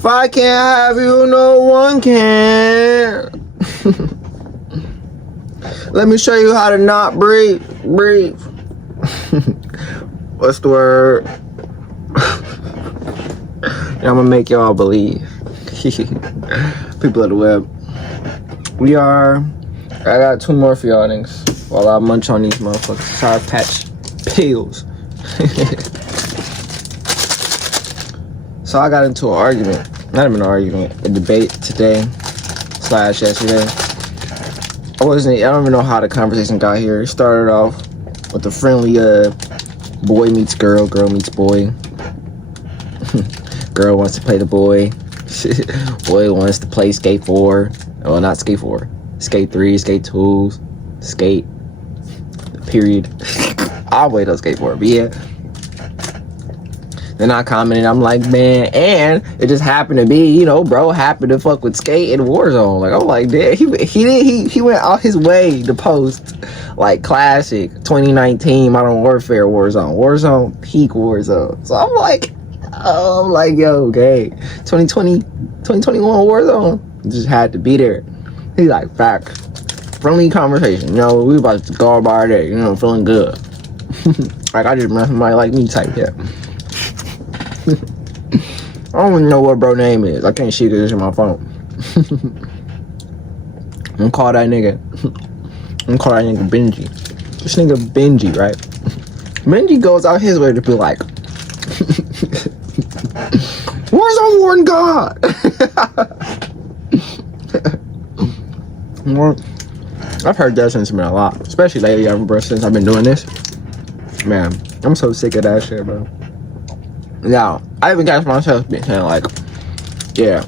If I can't have you, no one can. Let me show you how to not breathe. Breathe. What's the word? I'm gonna make y'all believe. People of the web. I got 2 more for y'all niggas while I munch on these motherfuckers. Sour Patch pills. So I got into an argument. Not even an argument. A debate today / yesterday. I don't even know how the conversation got here. It started off with a friendly boy meets girl, girl meets boy. Girl wants to play the boy. Boy wants to play Skate 4. Well, not Skate 4. Skate 3, Skate 2, Skate. Period. I'll wait on Skate 4, but yeah. Then I commented, I'm like, man, and it just happened to be, you know, bro happened to fuck with Skate in Warzone. Like, I'm like, damn, he went out his way to post like classic 2019 Modern Warfare Warzone, peak Warzone. So I'm like, yo, okay, 2021 Warzone just had to be there. He's like, fact, friendly conversation, you know, we about to go about our day, you know, feeling good. Like, I just met somebody like me type shit. I don't even know what bro name is. I can't see because it's in my phone. I'm gonna call that nigga Benji. This nigga Benji, right? Benji goes out his way to be like, Warzone Warden God. I've heard that sentiment a lot, especially lately, bro, since I've been doing this. Man, I'm so sick of that shit, bro. Now, I even got myself being saying like, yeah,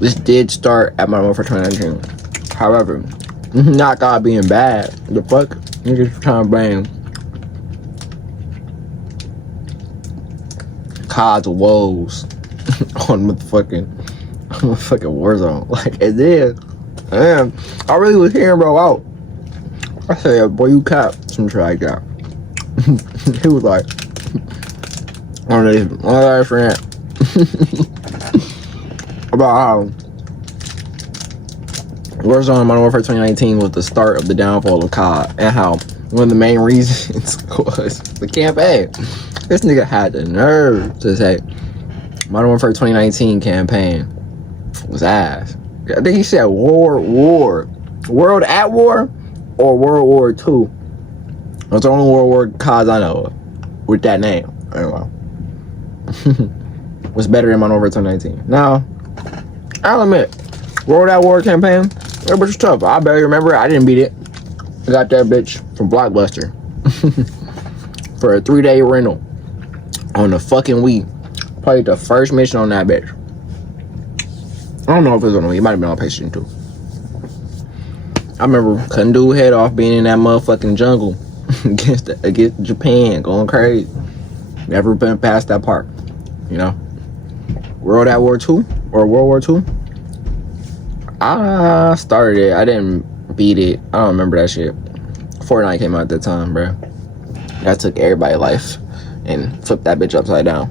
this did start at Modern Warfare 2019. However, not God being bad. The fuck? Niggas trying to blame COD's woes on motherfucking Warzone. Like, it did. Man, I really was hearing bro out. I said, boy, you cap some shit like that. He was like, one of our friend about how Warzone Modern Warfare 2019 was the start of the downfall of COD, and how one of the main reasons was the campaign. This nigga had the nerve to say Modern Warfare 2019 campaign was ass. I think he said World at War or World War II. That's the only World War CODs I know of with that name. Anyway. Was better than Modern Warfare 2019. Now, I'll admit, World at War campaign, that bitch was tough. I barely remember it. I didn't beat it. I got that bitch from Blockbuster for a 3-day rental on the fucking Wii. Played the first mission on that bitch. I don't know if it was on the Wii. It might have been on PlayStation 2. I remember cutting dude head off, being in that motherfucking jungle against Japan, going crazy. Never been past that part, you know. World at War 2 or World War 2. I started it. I didn't beat it. I don't remember that shit. Fortnite came out at that time, bro. That took everybody's life and flipped that bitch upside down.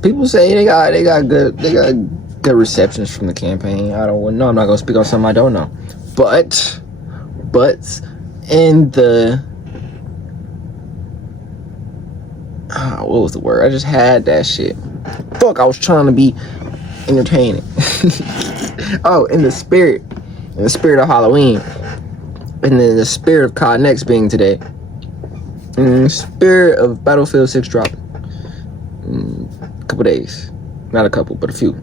People say they got good receptions from the campaign. I don't know. I'm not gonna speak on something I don't know. But in the what was the word? I just had that shit. Fuck, I was trying to be entertaining. Oh, in the spirit of Halloween, and then the spirit of COD Next being today, and the spirit of Battlefield 6 dropping. A couple days, not a couple, but a few.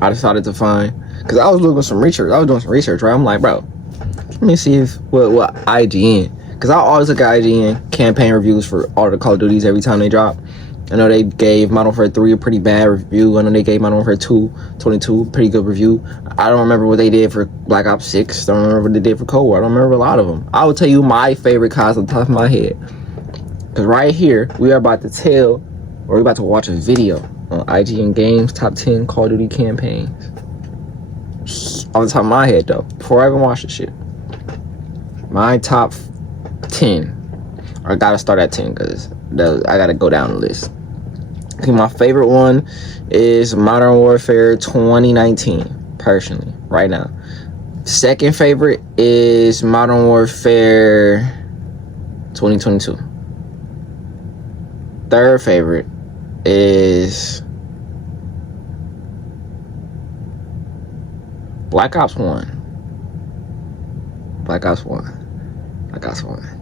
I decided to find, because I was doing some research, right? I'm like, bro, let me see if what IGN, because I always look at IGN campaign reviews for all the Call of Duties every time they drop. I know they gave Modern Warfare 3 a pretty bad review. I know they gave Modern Warfare 22 a pretty good review. I don't remember what they did for Black Ops 6. I don't remember what they did for Cold War. I don't remember a lot of them. I will tell you my favorite CODs on the top of my head. Because right here, we are about to watch a video on IGN Games Top 10 Call of Duty campaigns. On the top of my head, though, before I even watch this shit. My top 10. I gotta start at 10 because I gotta go down the list. I think my favorite one is Modern Warfare 2019, personally, right now. Second favorite is Modern Warfare 2022. Third favorite is Black Ops 1. Black Ops 1. Black Ops 1.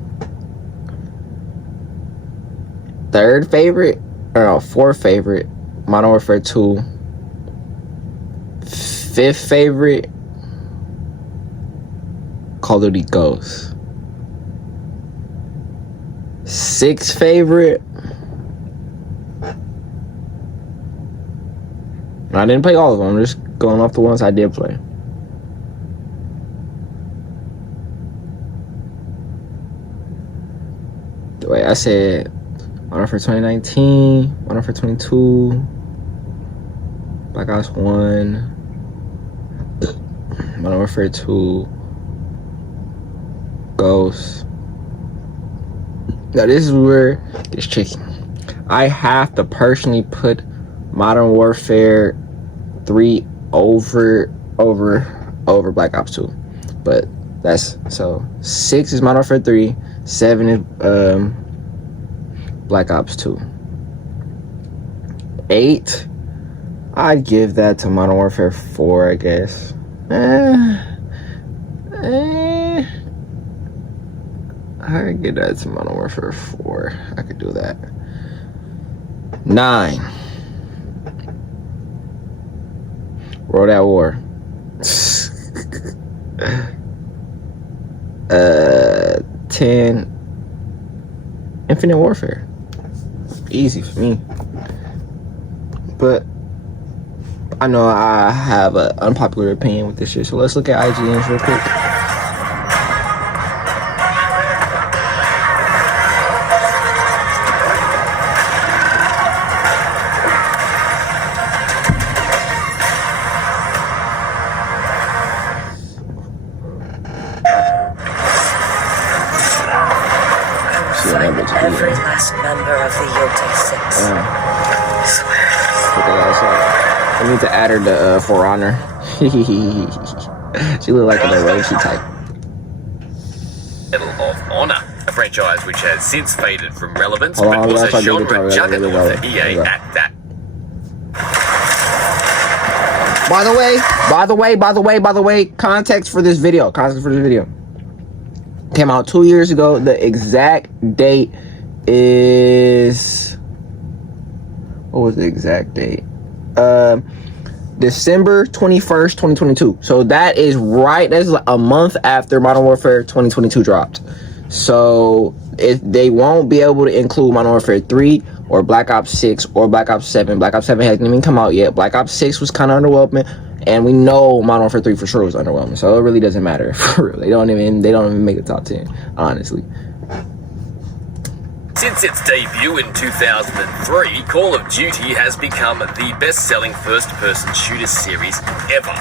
Third favorite, or no, fourth favorite, Modern Warfare 2. Fifth favorite, Call of Duty Ghosts. Sixth favorite, I didn't play all of them, I'm just going off the ones I did play. Wait, I said Modern Warfare 2019, Modern Warfare 22, Black Ops 1, Modern Warfare 2, Ghosts. Now this is where it's tricky. I have to personally put Modern Warfare 3 over Black Ops 2. But that's, so 6 is Modern Warfare 3, 7 is Black Ops 2. 8, I'd give that to Modern Warfare 4, I guess. I could get that to Modern Warfare 4. I could do that. 9, World at War. 10, Infinite Warfare. Easy for me. But I know I have an unpopular opinion with this shit, so let's look at IGN's real quick. Every last member of the Yote 6. I swear. I need to add her to For Honor. She look like a Orochi type. Medal of Honor, a franchise which has since faded from relevance, but was a genre juggernaut for EA at that. By the way, context for this video. Came out 2 years ago. The exact date is, what was the exact date? December 21st, 2022. So that is that's like a month after Modern Warfare 2022 dropped. So they won't be able to include Modern Warfare 3 or Black Ops 6 or Black Ops 7. Black Ops 7 hasn't even come out yet. Black Ops 6 was kind of underwhelming, and we know Modern Warfare 3 for sure was underwhelming. So it really doesn't matter. For real. They don't even make the top 10, honestly. Since its debut in 2003, Call of Duty has become the best-selling first-person shooter series ever.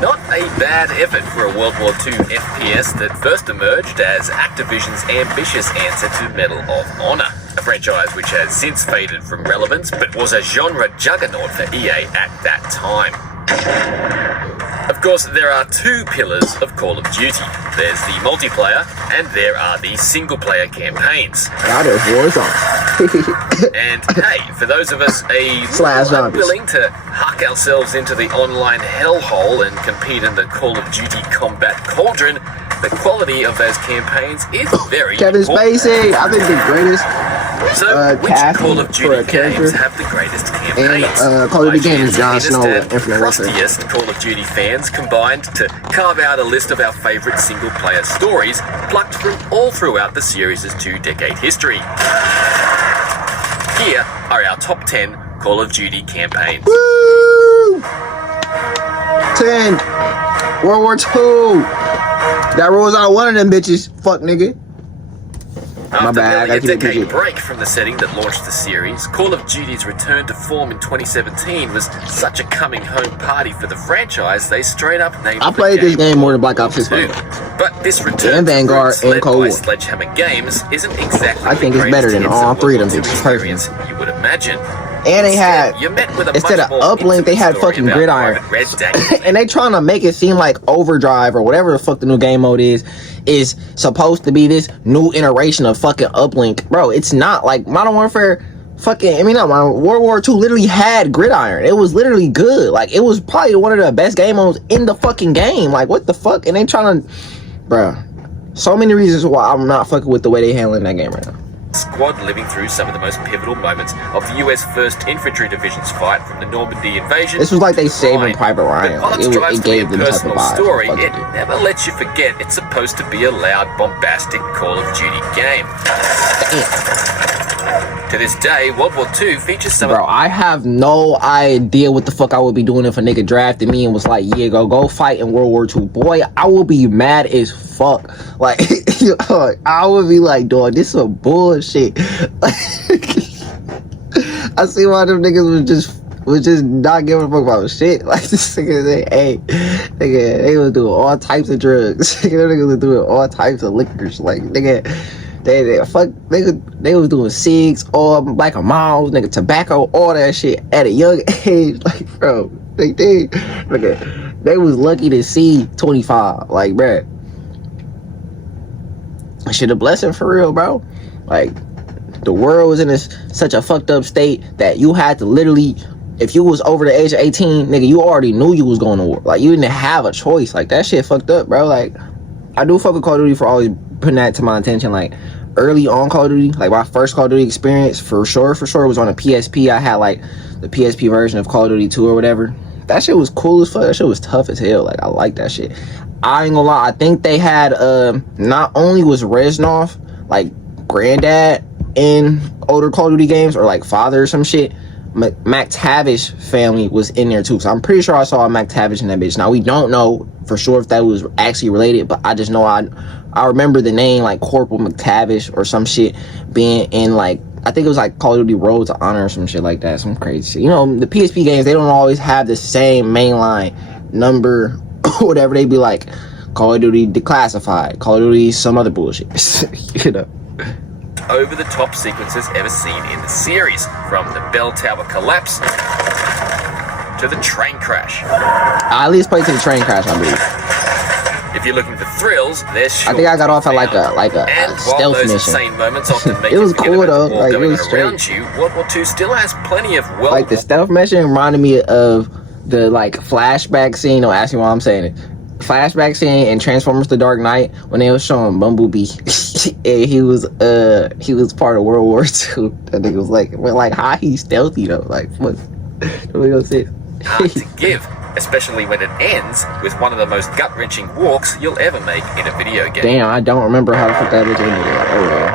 Not a bad effort for a World War II FPS that first emerged as Activision's ambitious answer to Medal of Honor, a franchise which has since faded from relevance but was a genre juggernaut for EA at that time. Of course, there are two pillars of Call of Duty. There's the multiplayer, and there are the single-player campaigns. Now there's Warzone. And hey, for those of us unwilling to huck ourselves into the online hellhole and compete in the Call of Duty combat cauldron, the quality of those campaigns is very Kevin important. Spacey, I think the greatest So, which Call of Duty games have the greatest campaigns? And Call of Duty games, Jon Snow and and Infinite Warfare. crustiest Call of Duty fans combined to carve out a list of our favourite single-player stories plucked from all throughout the series' two-decade history. Here are our top 10 Call of Duty campaigns. Woo! 10. World War II. That rolls out one of them bitches. Fuck, nigga. After bad, I nearly a gotta keep it decade PG. break from the setting that launched the series, Call of Duty's return to form in 2017 was such a coming home party for the franchise, they straight up named I the played this game more than Black Ops 6. War II. But this return And to Vanguard roots and led Cold by War. Sledgehammer Games isn't exactly I think the it's better greatest than hits all of three of them World War things, II experience you would imagine. And they had, You're met with a instead much of more Uplink, they had intimate story fucking about Gridiron. Private Red Daniels. And they trying to make it seem like Overdrive or whatever the fuck the new game mode is supposed to be this new iteration of fucking Uplink. Bro, it's not. Like, Modern Warfare fucking, I mean, not World War II literally had Gridiron. It was literally good. Like, it was probably one of the best game modes in the fucking game. Like, what the fuck? And they trying to, bro, so many reasons why I'm not fucking with the way they handling that game right now. Squad living through some of the most pivotal moments of the US 1st Infantry Division's fight from the Normandy invasion. This was like they to saving Rhine. Private Ryan. But while Like, it it strives to be gave a them type of personal vibe. story, Fuck it never lets you forget it's supposed to be a loud, bombastic Call of Duty game. To this day, World War II features some Bro, I have no idea what the fuck I would be doing if a nigga drafted me and was like, yeah, go fight in World War II. Boy, I would be mad as fuck. Like, I would be like, dog, this is some bullshit. I see why them niggas was just not giving a fuck about shit. Like, this nigga say, hey, nigga, they was doing all types of drugs. Them niggas was doing all types of liquors. Like, nigga, they was doing cigs, all Black and Miles, nigga, tobacco, all that shit at a young age. Like, bro, they was lucky to see 25. Like, bro, shit a blessing for real, bro. Like, the world was in such a fucked up state that you had to literally, if you was over the age of 18, nigga, you already knew you was going to war. Like, you didn't have a choice. Like, that shit fucked up, bro. Like, I do fuck with Call of Duty for always putting that to my attention. Like, early on Call of Duty, like my first Call of Duty experience for sure was on a PSP. I had like the PSP version of Call of Duty 2 or whatever. That shit was cool as fuck. That shit was tough as hell. Like, I like that shit. I ain't gonna lie, I think they had not only was Reznov like granddad in older Call of Duty games, or like father or some shit, McTavish family was in there too. So I'm pretty sure I saw McTavish in that bitch. Now, we don't know for sure if that was actually related, but I just know I remember the name, like Corporal McTavish or some shit, being in like, I think it was like Call of Duty Road to Honor or some shit like that. Some crazy shit. You know, the PSP games, they don't always have the same mainline number or whatever. They be like Call of Duty Declassified, Call of Duty some other bullshit. You know, over-the-top sequences ever seen in the series, from the bell tower collapse to the train crash. I at least played to the train crash, I believe. If you're looking for thrills, there's sure I think I got off at like found. a And while stealth those mission. insane moments often make It was you forget cool, about though. the war Like, it going was on straight. around you, World War II still has plenty of Like, the stealth mission reminded me of the like flashback scene. Don't ask me why I'm saying it. Flashback scene in Transformers: The Dark Knight when they was showing Bumblebee. And he was part of World War II. That nigga was like, well, like, how he's stealthy though? Like, what? Nobody knows it. hard to give, especially when it ends with one of the most gut-wrenching walks you'll ever make in a video game. Damn, I don't remember how the fuck that bitch ended. Like, oh well.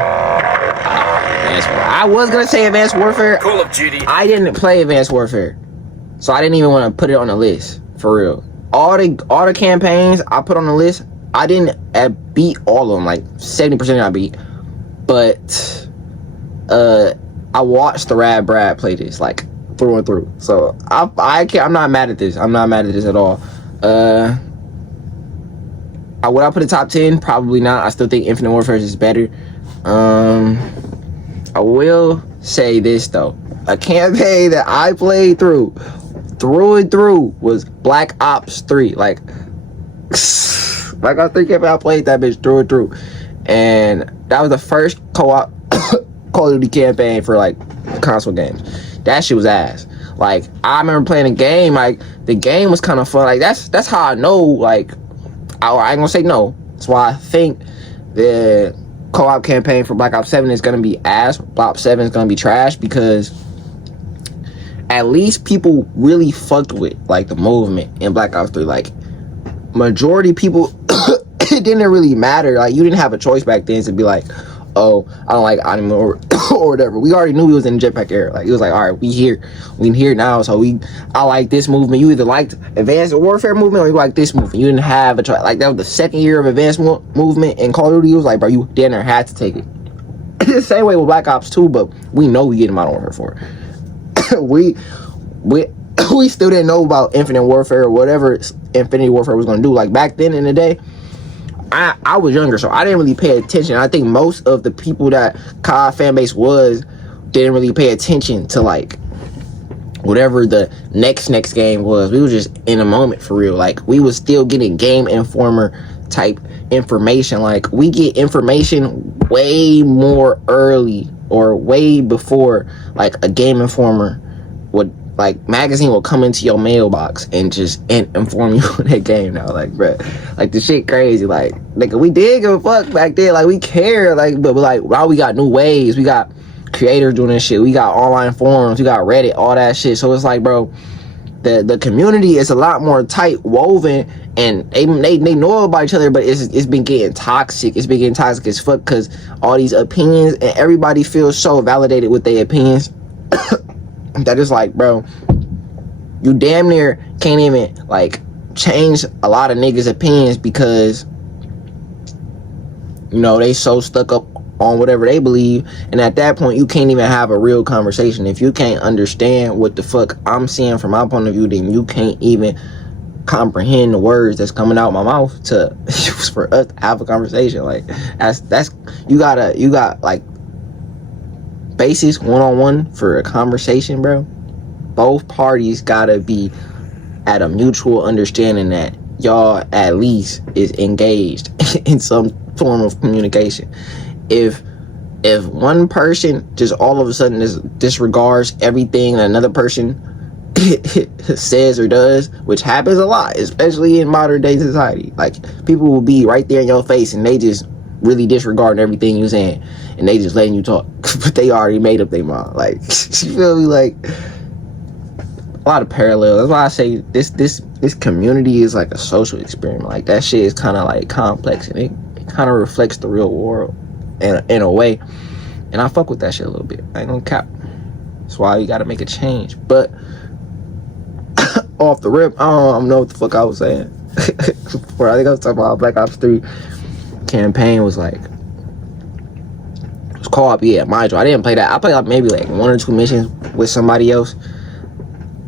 Advanced Warfare. I was gonna say Advanced Warfare. Call of Duty. I didn't play Advanced Warfare, so I didn't even want to put it on the list for real. All the campaigns I put on the list, I didn't beat all of them. Like 70% I beat, but I watched the Rad Brad play this like through and through. So I can't. I'm not mad at this. I'm not mad at this at all. Would I put it top 10? Probably not. I still think Infinite Warfare is better. I will say this though. A campaign that I played through and through was Black Ops 3. Like Black Ops 3 campaign, I played that bitch through and through. And that was the first co-op Call of Duty campaign for like console games. That shit was ass. Like, I remember playing a game, like the game was kind of fun. Like that's how I know, like, I ain't gonna say no. That's why I think the co-op campaign for Black Ops 7 is gonna be ass. Black Ops 7 is gonna be trash, because at least people really fucked with like the movement in Black Ops 3. Like, majority people, it didn't really matter. Like, you didn't have a choice back then to be like, oh, I don't like anime or whatever. We already knew we was in the jetpack era. Like, it was like, all right, we here now, so I like this movement. You either liked Advanced Warfare movement or you like this movement. You didn't have a choice. Like, that was the second year of Advanced movement in Call of Duty. It was like, bro, you dinner had to take it. the same way with Black Ops 2, but we know we getting Modern Warfare 4. we still didn't know about Infinite Warfare or whatever Infinity Warfare was going to do. Like, back then in the day, I was younger, so I didn't really pay attention. I think most of the people that COD fan base didn't really pay attention to, like, whatever the next game was. We were just in a moment for real. Like, we was still getting Game Informer type information. Like, we get information way more early or way before, like, a Game Informer would, like, magazine will come into your mailbox and just inform you on that game now. Like, bruh, like, the shit crazy. Like, nigga, we did give a fuck back then. Like, we care. Like, but like, now we got new ways. We got creators doing this shit. We got online forums. We got Reddit, all that shit. So it's like, bro, the community is a lot more tight woven, and they know about each other, but it's been getting toxic. It's been getting toxic as fuck because all these opinions, and everybody feels so validated with their opinions that it's like, bro, you damn near can't even, like, change a lot of niggas' opinions because, you know, they so stuck up on whatever they believe, and at that point you can't even have a real conversation. If you can't understand what the fuck I'm seeing from my point of view, then you can't even comprehend the words that's coming out my mouth to for us to have a conversation. Like, that's you got like basis one-on-one for a conversation, bro. Both parties gotta be at a mutual understanding that y'all at least is engaged in some form of communication. If one person just all of a sudden disregards everything that another person says or does, which happens a lot, especially in modern day society, like, people will be right there in your face and they just really disregarding everything you're saying and they just letting you talk, but they already made up their mind. Like, you feel me? Like, a lot of parallels. That's why I say this community is like a social experiment. Like, that shit is kind of like complex, and it kind of reflects the real world in a way, and I fuck with that shit a little bit. I ain't gonna cap. That's why you gotta make a change. But off the rip, I don't know what the fuck I was saying. Before, I think I was talking about Black Ops 3 campaign was like, it was co-op. Yeah, mind you, I didn't play that. I played like maybe like 1 or 2 missions with somebody else.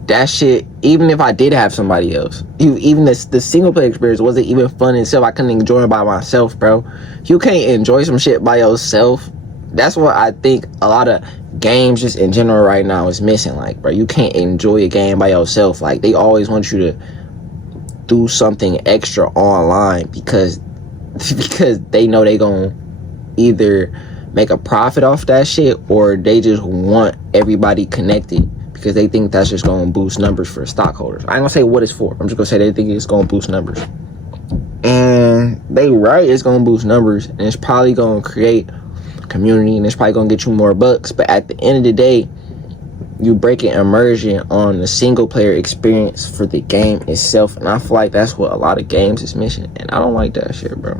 That shit, even if I did have somebody else, even the single player experience wasn't even fun in itself. I couldn't enjoy it by myself, bro. You can't enjoy some shit by yourself. That's what I think a lot of games just in general right now is missing. Like, bro, you can't enjoy a game by yourself. Like, they always want you to do something extra online because they know they gonna either make a profit off that shit or they just want everybody connected because they think that's just gonna boost numbers for stockholders. I ain't gonna say what it's for. I'm just gonna say they think it's gonna boost numbers. And they right, it's gonna boost numbers, and it's probably gonna create community, and it's probably gonna get you more bucks. But at the end of the day, you break an immersion on the single player experience for the game itself, and I feel like that's what a lot of games is missing, and I don't like that shit, bro.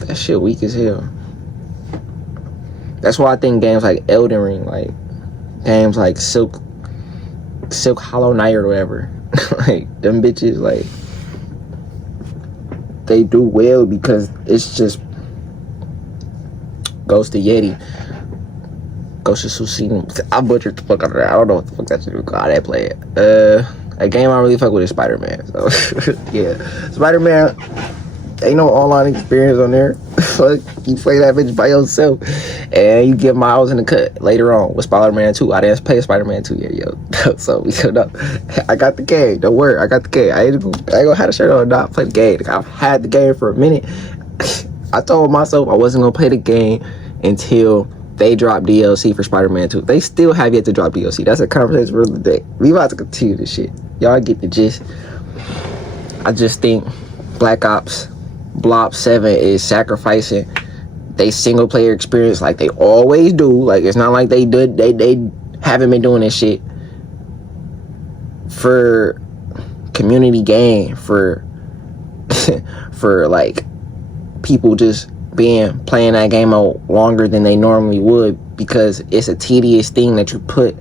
That shit weak as hell. That's why I think games like Elden Ring, like games like Silk Hollow Knight or whatever, like, them bitches, like, they do well because it's just Ghost of Yeti, Ghost of Tsushima. I butchered the fuck out of that. I don't know what the fuck that shit was called. I didn't play it. A game I really fuck with is Spider-Man. So yeah, Spider-Man, ain't no online experience on there. Fuck, you play that bitch by yourself, and you get miles in the cut later on with Spider-Man 2. I didn't play Spider-Man 2 yet, yo. So we could up. I got the game. Don't worry, I got the game. I ain't gonna have a shirt on and not play the game. I've had the game for a minute. I told myself I wasn't gonna play the game until they drop DLC for Spider-Man 2. They still have yet to drop DLC. That's a conversation for the day. We about to continue this shit. Y'all get the gist. I just think Black Ops Blob 7 is sacrificing they single player experience like they always do. Like, it's not like they haven't been doing this shit for community gain, for like people just playing that game out longer than they normally would, because it's a tedious thing that you put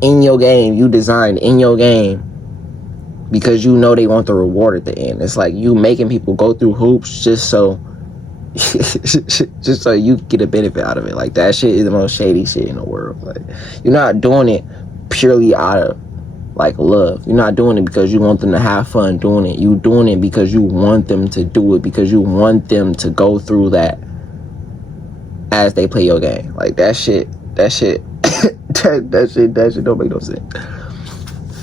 in your game, you designed in your game, because you know they want the reward at the end. It's like you making people go through hoops just so Just so you get a benefit out of it. Like, that shit is the most shady shit in the world. Like, you're not doing it purely out of like love. You're not doing it because you want them to have fun doing it. You doing it because you want them to do it, because you want them to go through that as they play your game. Like, that shit that shit don't make no sense.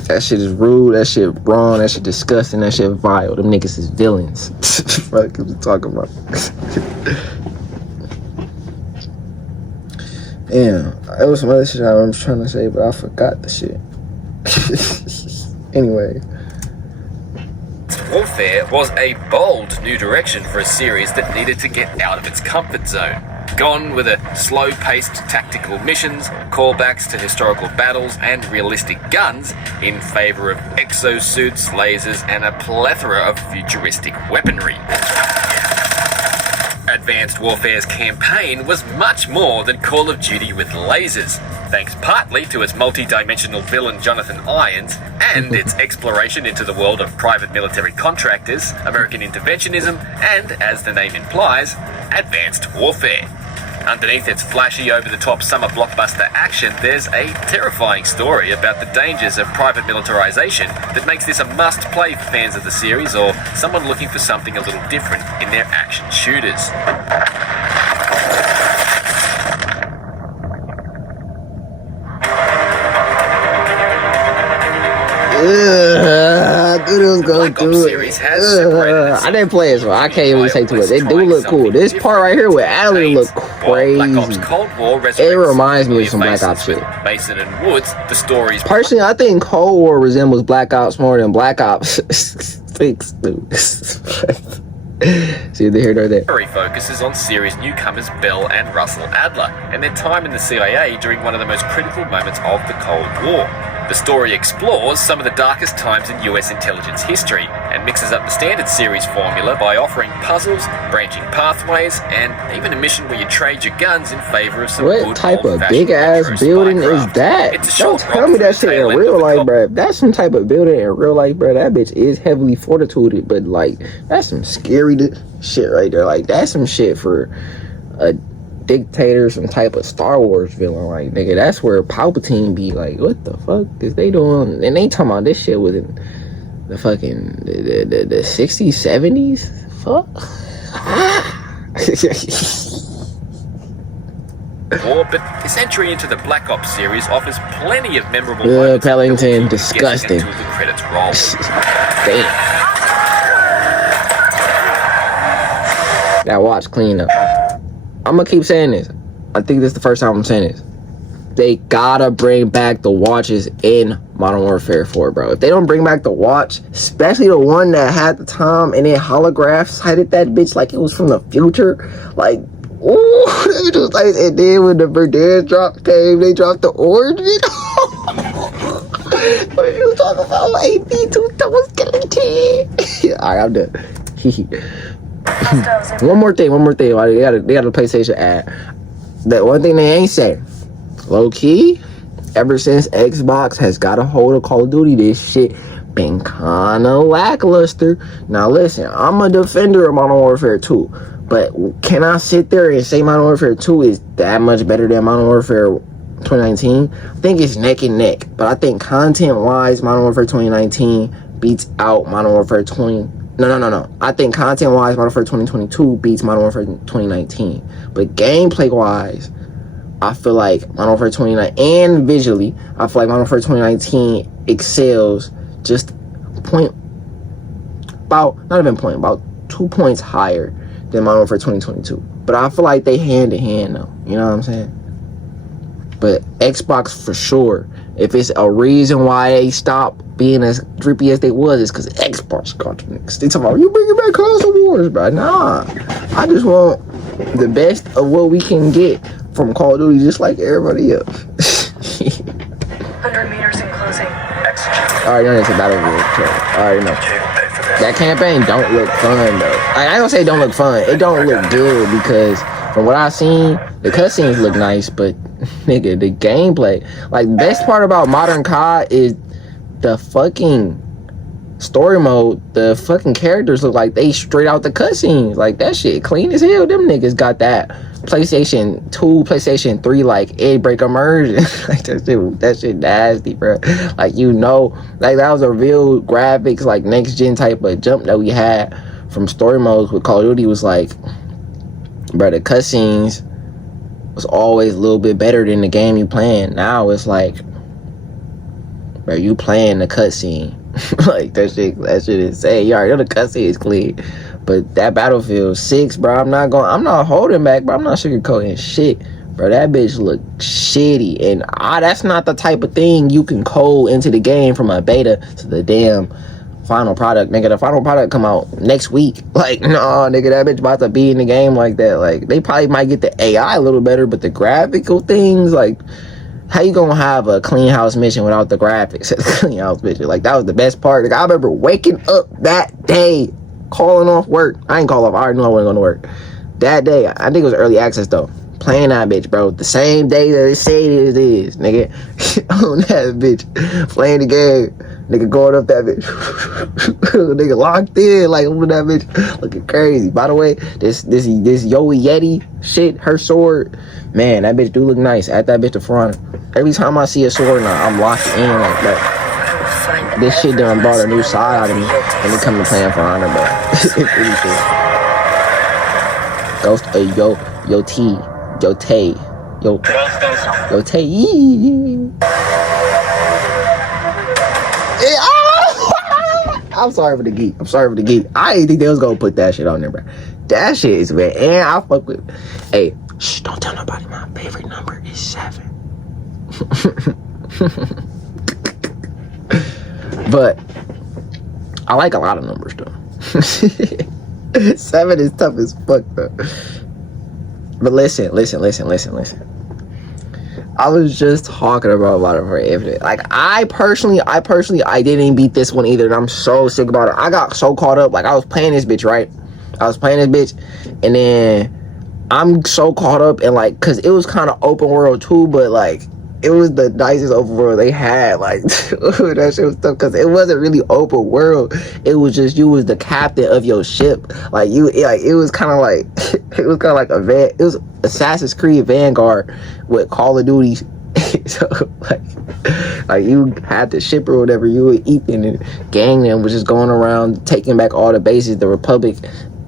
That shit is rude, that shit wrong, that shit disgusting, that shit vile. Them niggas is villains. Fuck, what you talking about? Damn, there was some other shit I was trying to say, but I forgot the shit. Anyway. Warfare was a bold new direction for a series that needed to get out of its comfort zone. Gone with a slow-paced tactical missions, callbacks to historical battles, and realistic guns in favour of exosuits, lasers, and a plethora of futuristic weaponry. Advanced Warfare's campaign was much more than Call of Duty with lasers, thanks partly to its multi-dimensional villain Jonathan Irons and its exploration into the world of private military contractors, American interventionism, and, as the name implies, advanced warfare. Underneath its flashy, over-the-top summer blockbuster action, there's a terrifying story about the dangers of private militarization that makes this a must-play for fans of the series or someone looking for something a little different in their action shooters. I knew it was going Black Ops series has separated I didn't play it, so I can't even say too much. They do look cool. This part right here with Adley look crazy. Black Ops Cold War it reminds me of some Black Ops shit. Mason and Woods, the stories. Personally, I think Cold War resembles Black Ops more than Black Ops 6 do. See, they're here, they're there. Focuses on series newcomers Bell and Russell Adler and their time in the CIA during one of the most critical moments of the Cold War. The story explores some of the darkest times in US intelligence history and mixes up the standard series formula by offering puzzles, branching pathways, and even a mission where you trade your guns in favor of some what good type of old-fashioned big ass retro building spycraft. is that? It's a Don't short tell run me from that the shit in tail end real of the life, Cold bro. That's some type of building in real life, bro. That bitch is heavily fortituded, but like, that's some scary shit right there. Like, that's some shit for a dictator, some type of Star Wars villain. Like, nigga, that's where Palpatine be like, what the fuck is they doing? And they talking about this shit within the fucking the 60s, 70s? Fuck. But this entry into the Black Ops series offers plenty of memorable Yeah, moments Pellington, that will keep you guessing disgusting. until the credits roll. Damn. That watch clean up. I'm gonna keep saying this. I think this is the first time I'm saying this. They gotta bring back the watches in Modern Warfare 4, bro. If they don't bring back the watch, especially the one that had the time and then holograph sighted that bitch like it was from the future, like, ooh, they just like, and then when the Verdansk drop came, they dropped the orange video. What are you talking about? AP2010. Alright, I'm done. One more thing. They got a PlayStation ad. That one thing they ain't say. Low key, ever since Xbox has got a hold of Call of Duty, this shit been kinda lackluster. Now listen, I'm a defender of Modern Warfare 2, but can I sit there and say Modern Warfare 2 is that much better than Modern Warfare 2019? I think it's neck and neck, but I think content-wise, Modern Warfare 2019 beats out Modern Warfare 20. No. I think content-wise, Modern Warfare 2022 beats Modern Warfare 2019. But gameplay-wise, I feel like Modern Warfare 2019, and visually, I feel like Modern Warfare 2019 excels just about 2 points higher than Modern Warfare 2022. But I feel like they hand in hand though. You know what I'm saying? But Xbox for sure. If it's a reason why they stopped being as drippy as they was, it's because Xbox got them niggas. They talking about, you bringing back console wars, bro. Nah. I just want the best of what we can get from Call of Duty, just like everybody else. 100 meters in closing. I already know it's a Battlefield. I already know. That campaign don't look fun, though. I don't say it don't look fun. It don't look good because from what I've seen, the cutscenes look nice, but nigga, the gameplay. Like, the best part about modern COD is the fucking story mode, the fucking characters look like they straight out the cutscenes. Like, that shit clean as hell. Them niggas got that PlayStation 2, PlayStation 3, like, egg break immersion. Like, that shit nasty, bro. Like, you know, like, that was a real graphics, like, next gen type of jump that we had from story modes with Call of Duty. Was like, bro, the cutscenes was always a little bit better than the game you playing. Now it's like, bro, you playing the cutscene. Like, that shit is insane. You already know the cutscene is clean. But that Battlefield 6, bro, I'm not holding back, bro. I'm not sugarcoating shit. Bro, that bitch look shitty. And that's not the type of thing you can code into the game from a beta to the damn final product. Nigga, the final product come out next week. Like, no, nigga, that bitch about to be in the game like that. Like, they probably might get the AI a little better, but the graphical things, like, how you gonna have a clean house mission without the graphics? Clean house mission, like, that was the best part. Like, I remember waking up that day, calling off work. I ain't call off, I already knew I wasn't going to work. That day, I think it was early access though. Playing that bitch, bro. The same day that they say it is, nigga. On that bitch. Playing the game. Nigga going up that bitch. Nigga locked in, like, on that bitch. Looking crazy. By the way, this Yowie Yeti shit, her sword, man, that bitch do look nice. Add that bitch to front. Every time I see a sword now, I'm locked in like that. This shit done brought a new side out of me. And it coming to playing For Honor, bro. It's really cool. Ghost, yo T. Yo Tay. Yo Tay. I'm sorry for the geek. I didn't think they was gonna put that shit on there, bro. That shit is bad. And I fuck with. Hey, shh, don't tell nobody my favorite number is 7. But I like a lot of numbers though. 7 is tough as fuck though. But listen. I was just talking about Battlefield Infinite. Like, I personally, I didn't beat this one either, and I'm so sick about it. I got so caught up. Like, I was playing this bitch, right? And then I'm so caught up in, like, because it was kind of open world too, but, like, it was the nicest open world they had. Like, that shit was tough because it wasn't really open world. It was just, you was the captain of your ship. Like, it was kind of like, it was Assassin's Creed Vanguard with Call of Duty. So, like you had the ship or whatever, you were Ethan and gang them was just going around taking back all the bases, the Republic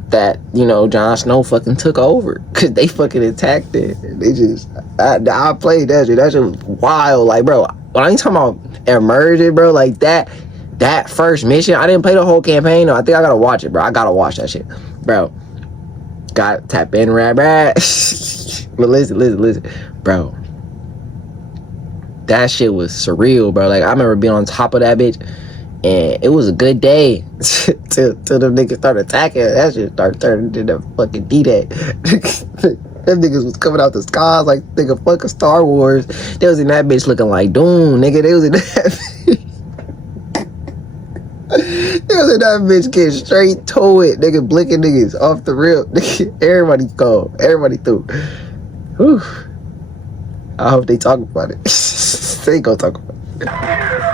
that, you know, Jon Snow fucking took over because they fucking attacked it. They just, I played that shit. That shit was wild. Like, bro, when I'm talking about immersion, bro, like that first mission, I didn't play the whole campaign. No, I think I gotta watch it, bro. I gotta watch that shit, bro. Got tap in, rat. But listen, bro. That shit was surreal, bro. Like, I remember being on top of that bitch. And it was a good day till them niggas started attacking. That shit started turning into the fucking D-Day. Them niggas was coming out the skies like nigga fucking Star Wars. They was in that bitch looking like Doom, nigga. They was in that bitch. They was in that bitch getting straight to it, nigga, blinking niggas off the rip. Everybody go. Everybody through. Whew. I hope they talk about it. They gonna talk about it.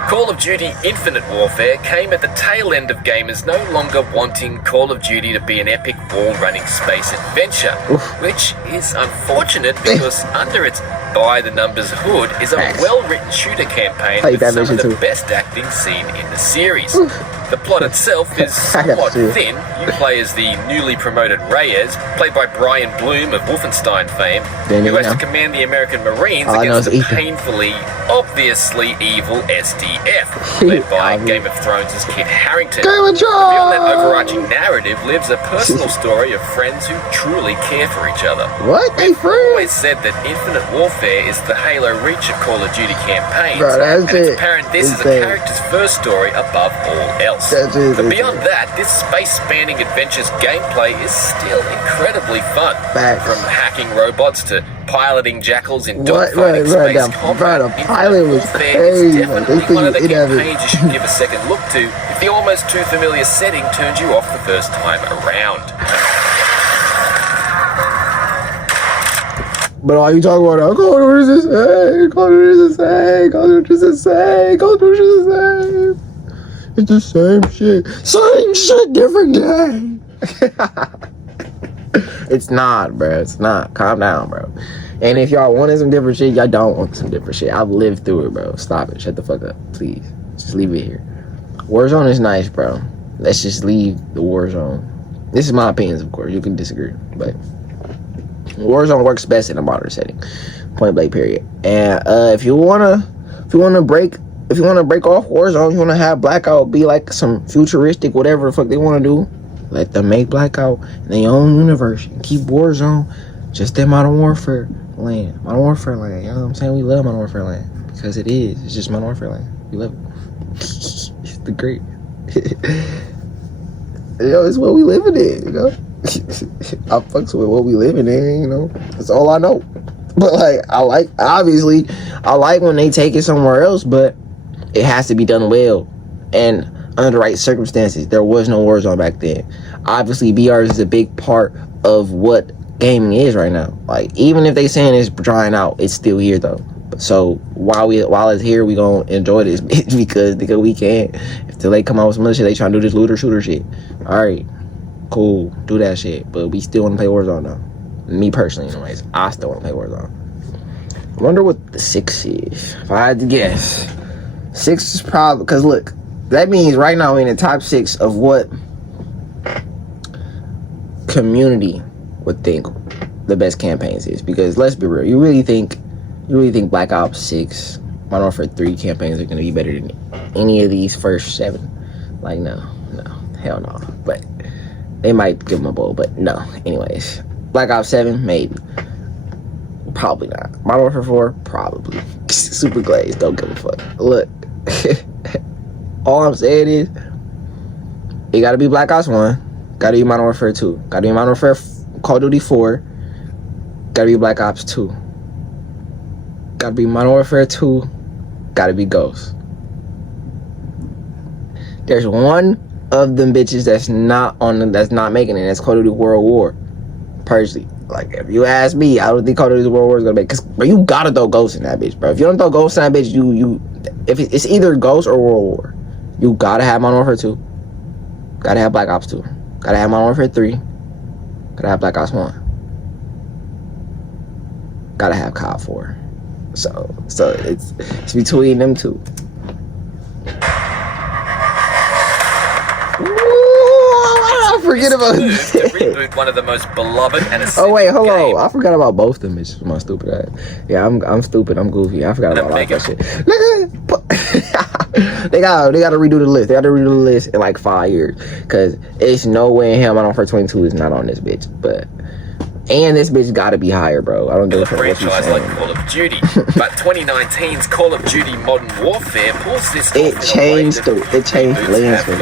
Call of Duty Infinite Warfare came at the tail end of gamers no longer wanting Call of Duty to be an epic wall-running space adventure, which is unfortunate because under its by-the-numbers hood is a well-written shooter campaign with some of the best acting seen in the series. The plot itself is somewhat thin. You play as the newly promoted Reyes, played by Brian Bloom of Wolfenstein fame, who has to command the American Marines against the painfully, obviously evil SDF, led by Game of Thrones' Kit Harington. Beyond that overarching narrative lives a personal story of friends who truly care for each other. What? They We've always said that Infinite Warfare is the Halo Reach of Call of Duty campaigns, and it's apparent this is a character's first story above all else. But beyond that, this space-spanning adventure's gameplay is still incredibly fun. From hacking robots to piloting jackals in dogfighting space combat, the pilot was crazy. It's definitely one of the campaigns you should give a second look to if the almost too familiar setting turned you off the first time around. But all you talk about, Call of Duty is insane, Call of Duty is insane, Call of Duty is insane, Call of Duty is insane. It's the same shit. Same shit, different day. It's not, bro. It's not. Calm down, bro. And if y'all wanted some different shit, y'all don't want some different shit. I've lived through it, bro. Stop it. Shut the fuck up, please. Just leave it here. Warzone is nice, bro. Let's just leave the Warzone. This is my opinions, of course. You can disagree, but Warzone works best in a modern setting. Point blank, period. And if you wanna break off Warzone, you wanna have Blackout be like some futuristic whatever the fuck they wanna do, let them make Blackout in their own universe and keep Warzone just in Modern Warfare land. Modern Warfare land. You know what I'm saying? We love Modern Warfare land because it is. It's just Modern Warfare land. We love it. It's the great. You know, it's what we living in, you know. I fucks with what we living in, you know. That's all I know. But like, I like when they take it somewhere else, but it has to be done well and under the right circumstances. There was no Warzone back then. Obviously, BRs is a big part of what gaming is right now. Like, even if they saying it's drying out, it's still here though. So while it's here, we gonna enjoy this bitch because we can. Until they come out with some other shit, they trying to do this looter shooter shit. All right, cool, do that shit. But we still want to play Warzone though. Me personally, anyways, I still want to play Warzone. I wonder what the 6 is. If I had to guess, 6 is probably because look, that means right now we're in the top 6 of what community would think the best campaigns is. Because let's be real, you really think Black Ops 6, Modern Warfare 3 campaigns are gonna be better than any of these first 7? Like, no, hell no. But they might give them a bowl, but no. Anyways, Black Ops 7, maybe. Probably not. Modern Warfare 4, probably. Super glazed, don't give a fuck. Look, all I'm saying is, it gotta be Black Ops 1, gotta be Modern Warfare 2, gotta be Modern Warfare Call of Duty 4, gotta be Black Ops 2. Gotta be Modern Warfare 2. Gotta be Ghost. There's one of them bitches that's not making it. That's Call of Duty World War. Personally, like, if you ask me, I don't think Call of Duty World War is gonna make. Cause bro, you gotta throw Ghost in that bitch, bro. If you don't throw Ghost in that bitch, if it's either Ghost or World War, you gotta have Modern Warfare 2. Gotta have Black Ops 2. Gotta have Modern Warfare 3. Gotta have Black Ops 1. Gotta have COD 4. So it's between them two. I forget about this. To reboot one of the most beloved and oh wait, hold on. I forgot about both them bitches. My stupid ass. Yeah, I'm stupid. I'm goofy. I forgot about all that shit. Nigga, they gotta redo the list. They gotta redo the list in like 5 years. Cause it's no way in hell Modern Warfare 22 is not on this bitch. But and this bitch gotta be higher, bro. I don't give a fuck what you franchise saying. like Call of Duty, but 2019's Call of Duty Modern Warfare pulls this off It changed the landscape.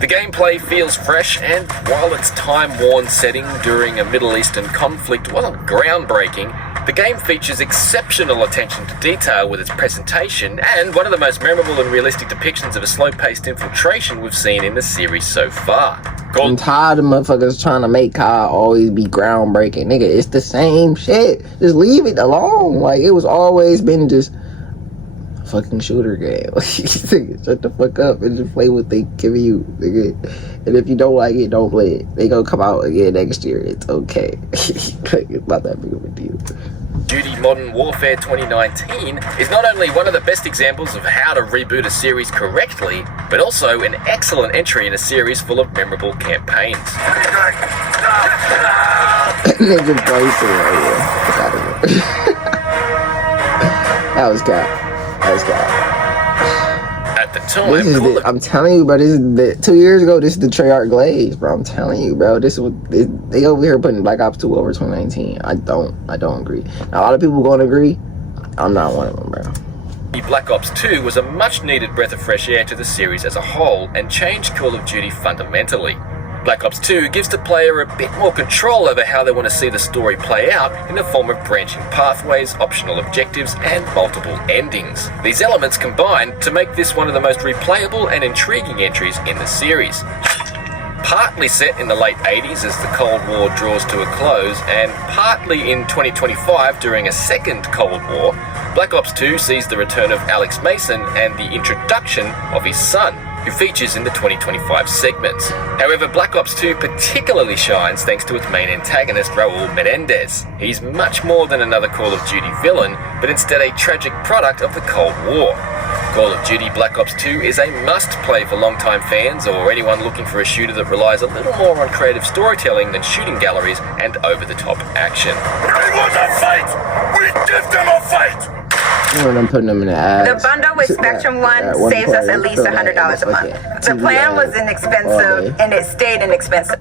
The gameplay feels fresh, and while its time-worn setting during a Middle Eastern conflict wasn't groundbreaking, the game features exceptional attention to detail with its presentation and one of the most memorable and realistic depictions of a slow-paced infiltration we've seen in the series so far. I'm tired of motherfuckers trying to make COD always be groundbreaking. Nigga, it's the same shit. Just leave it alone. Like, it was always been just a fucking shooter game. Shut the fuck up and just play what they give you, nigga. And if you don't like it, don't play it. They gonna come out again next year. It's okay. It's not that big of a deal. Duty Modern Warfare 2019 is not only one of the best examples of how to reboot a series correctly, but also an excellent entry in a series full of memorable campaigns. Nigga Bryson right here. That was cap. At the time, I'm telling you, bro, this is 2 years ago, this is the Treyarch Glaze, bro. I'm telling you, bro. This is what they over here putting Black Ops 2 over 2019. I don't agree. Now, a lot of people gonna agree. I'm not one of them, bro. Black Ops 2 was a much-needed breath of fresh air to the series as a whole and changed Call of Duty fundamentally. Black Ops 2 gives the player a bit more control over how they want to see the story play out in the form of branching pathways, optional objectives, and multiple endings. These elements combine to make this one of the most replayable and intriguing entries in the series. Partly set in the late 80s as the Cold War draws to a close, and partly in 2025 during a second Cold War, Black Ops 2 sees the return of Alex Mason and the introduction of his son. who features in the 2025 segments. However, Black Ops 2 particularly shines thanks to its main antagonist, Raul Menendez. He's much more than another Call of Duty villain, but instead a tragic product of the Cold War. Call of Duty Black Ops 2 is a must-play for longtime fans or anyone looking for a shooter that relies a little more on creative storytelling than shooting galleries and over-the-top action. It was a fight! We give them a fight! I'm putting them in the ads. The bundle with Spectrum One saves us at least $100 a month. The plan was inexpensive and it stayed inexpensive.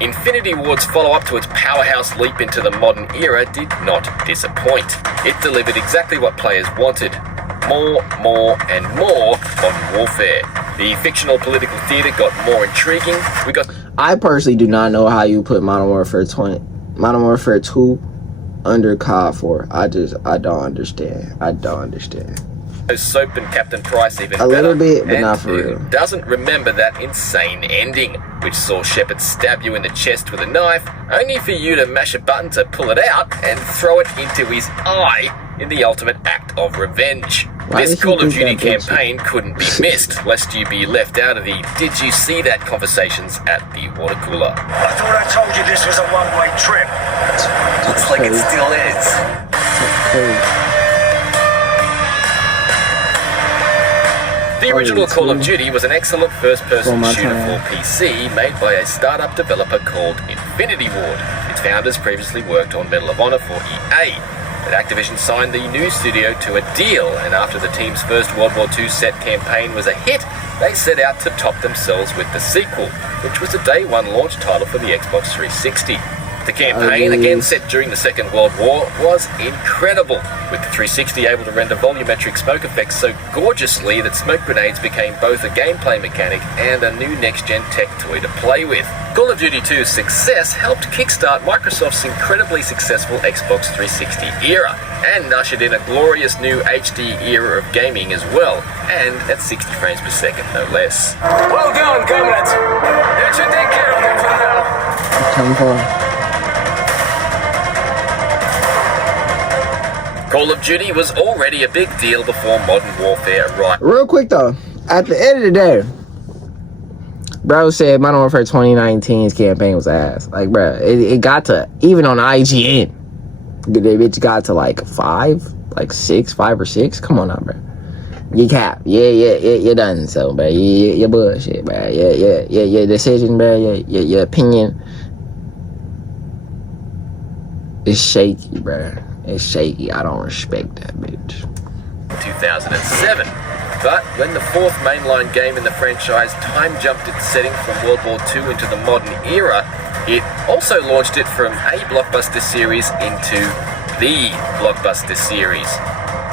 Infinity Ward's follow-up to its powerhouse leap into the modern era did not disappoint. It delivered exactly what players wanted. More, and more Modern Warfare. The fictional political theatre got more intriguing. I personally do not know how you put Modern Warfare 2 under COD 4. I don't understand. Soap and Captain Price even a better. Little bit, but and not for who real. Doesn't remember that insane ending, which saw Shepard stab you in the chest with a knife, only for you to mash a button to pull it out and throw it into his eye in the ultimate act of revenge. Why This did you Call of think Duty that, bitch? campaign couldn't be missed, lest you be left out of the "Did you see that?" conversations at the water cooler. I thought I told you this was a one-way trip. Looks like it still is. The original Call of Duty was an excellent first-person For my shooter time. for PC made by a startup developer called Infinity Ward. Its founders previously worked on Medal of Honor for EA. But Activision signed the new studio to a deal, and after the team's first World War II set campaign was a hit, they set out to top themselves with the sequel, which was a day one launch title for the Xbox 360. The campaign, again set during the Second World War, was incredible, with the 360 able to render volumetric smoke effects so gorgeously that smoke grenades became both a gameplay mechanic and a new next-gen tech toy to play with. Call of Duty 2's success helped kickstart Microsoft's incredibly successful Xbox 360 era, and ushered in a glorious new HD era of gaming as well, and at 60 frames per second no less. Well done, comrades. You should take care of them for now. Come for. Call of Duty was already a big deal before Modern Warfare arrived. Real quick though, at the end of the day, bro said Modern Warfare 2019's campaign was ass. Like, bro, it got to, even on IGN, the bitch got to like 5 or 6. Come on now, bro. You cap. Yeah, you're done. So, bro, you're bullshit, bro. Your decision, bro, your opinion is shaky, bro. It's shaky. I don't respect that bitch. 2007. But when the fourth mainline game in the franchise time jumped its setting from World War II into the modern era, it also launched it from a blockbuster series into the blockbuster series.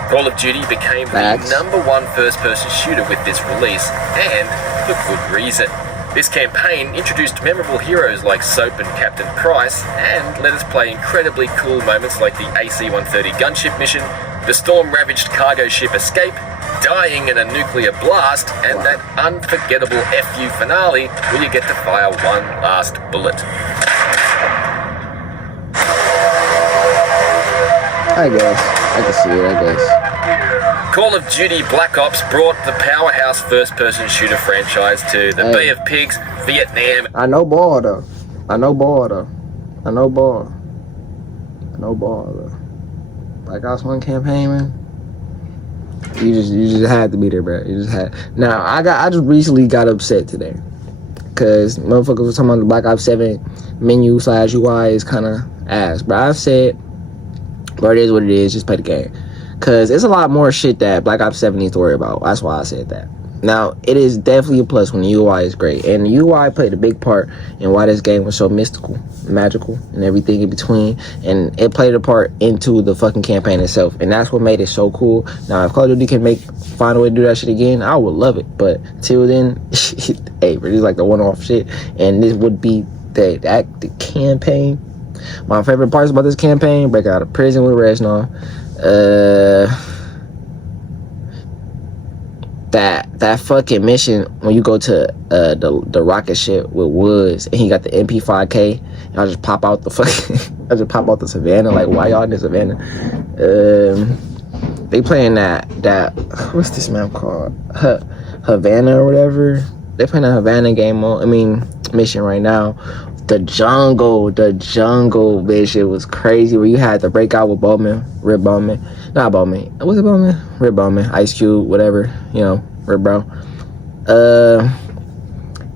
Call of Duty became Facts. the #1 first-person shooter with this release, and for good reason. This campaign introduced memorable heroes like Soap and Captain Price, and let us play incredibly cool moments like the AC-130 gunship mission, the storm-ravaged cargo ship escape, dying in a nuclear blast, and that unforgettable FU finale where you get to fire one last bullet. I guess. I can see it, I guess. Call of Duty Black Ops brought the powerhouse first-person shooter franchise to the Bay of Pigs, Vietnam. I know ball though. Black Ops 1 campaign, man. You just had to be there, bro. You just had. Now I just recently got upset today, cause motherfuckers was talking about the Black Ops 7 menu / UI is kind of ass. But I've said, bro, it is what it is. Just play the game. Cause it's a lot more shit that Black Ops 7 needs to worry about. That's why I said that. Now, it is definitely a plus when the UI is great. And the UI played a big part in why this game was so mystical, magical, and everything in between. And it played a part into the fucking campaign itself. And that's what made it so cool. Now, if Call of Duty can find a way to do that shit again, I would love it. But till then, hey, bro, this is like the one-off shit. And this would be the campaign. My favorite parts about this campaign, break out of prison with Reznor. That fucking mission when you go to the rocket ship with Woods and he got the MP5K and I just pop out the fucking I just pop out the savannah, like why y'all in the savannah? They playing that what's this map called? Havana or whatever. They playing a Havana game mode. I mean mission right now. The jungle, bitch. It was crazy where you had to break out with Bowman, Rip Bowman. Not Bowman. Was it Bowman? Rip Bowman, Ice Cube, whatever, you know, Rip Bro.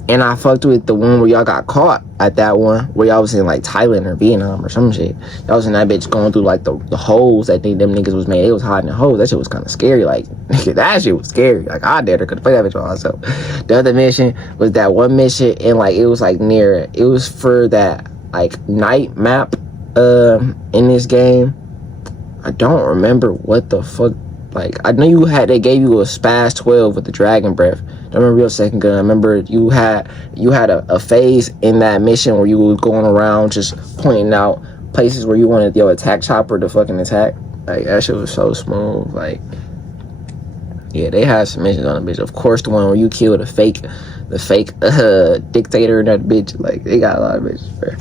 And I fucked with the one where y'all got caught at that one where y'all was in like Thailand or Vietnam or some shit. Y'all was in that bitch going through like the holes that them niggas was made. They was hiding in holes. That shit was kind of scary. Like, that shit was scary. Like, I dare to could play that bitch by myself. The other mission was that one mission and like it was like near, it was for that like night map in this game. I don't remember what the fuck. Like, I know they gave you a Spaz 12 with the Dragon Breath. I remember your second gun. I remember you had a phase in that mission where you were going around just pointing out places where you wanted your attack chopper to fucking attack. Like, that shit was so smooth. Like, yeah, they had some missions on the bitch. Of course, the one where you killed the fake dictator in that bitch. Like, they got a lot of bitches, bro.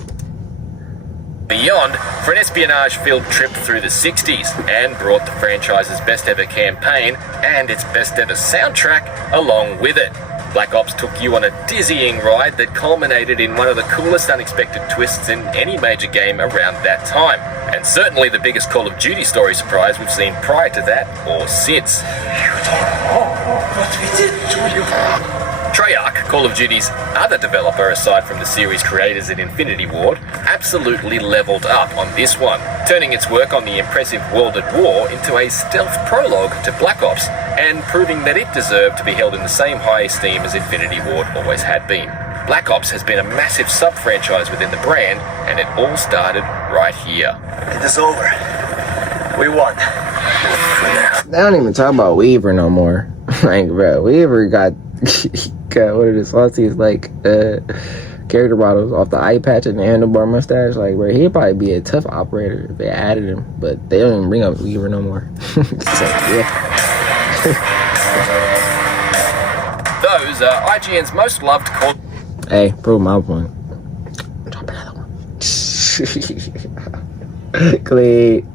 Beyond for an espionage-filled trip through the 60s and brought the franchise's best-ever campaign and its best-ever soundtrack along with it. Black Ops took you on a dizzying ride that culminated in one of the coolest unexpected twists in any major game around that time, and certainly the biggest Call of Duty story surprise we've seen prior to that or since. You don't know what we did to you. Treyarch, Call of Duty's other developer aside from the series creators at Infinity Ward, absolutely leveled up on this one, turning its work on the impressive World at War into a stealth prologue to Black Ops, and proving that it deserved to be held in the same high esteem as Infinity Ward always had been. Black Ops has been a massive sub-franchise within the brand, and it all started right here. It is over. We won. They don't even talk about Weaver no more. Like, bro, Weaver got what are the sauciest like character models off the eye patch and the handlebar mustache. Like, bro, he'd probably be a tough operator if they added him, but they don't even bring up Weaver no more. So, yeah. Those are IGN's most loved Call. Hey, prove my point. Drop another one. Clean.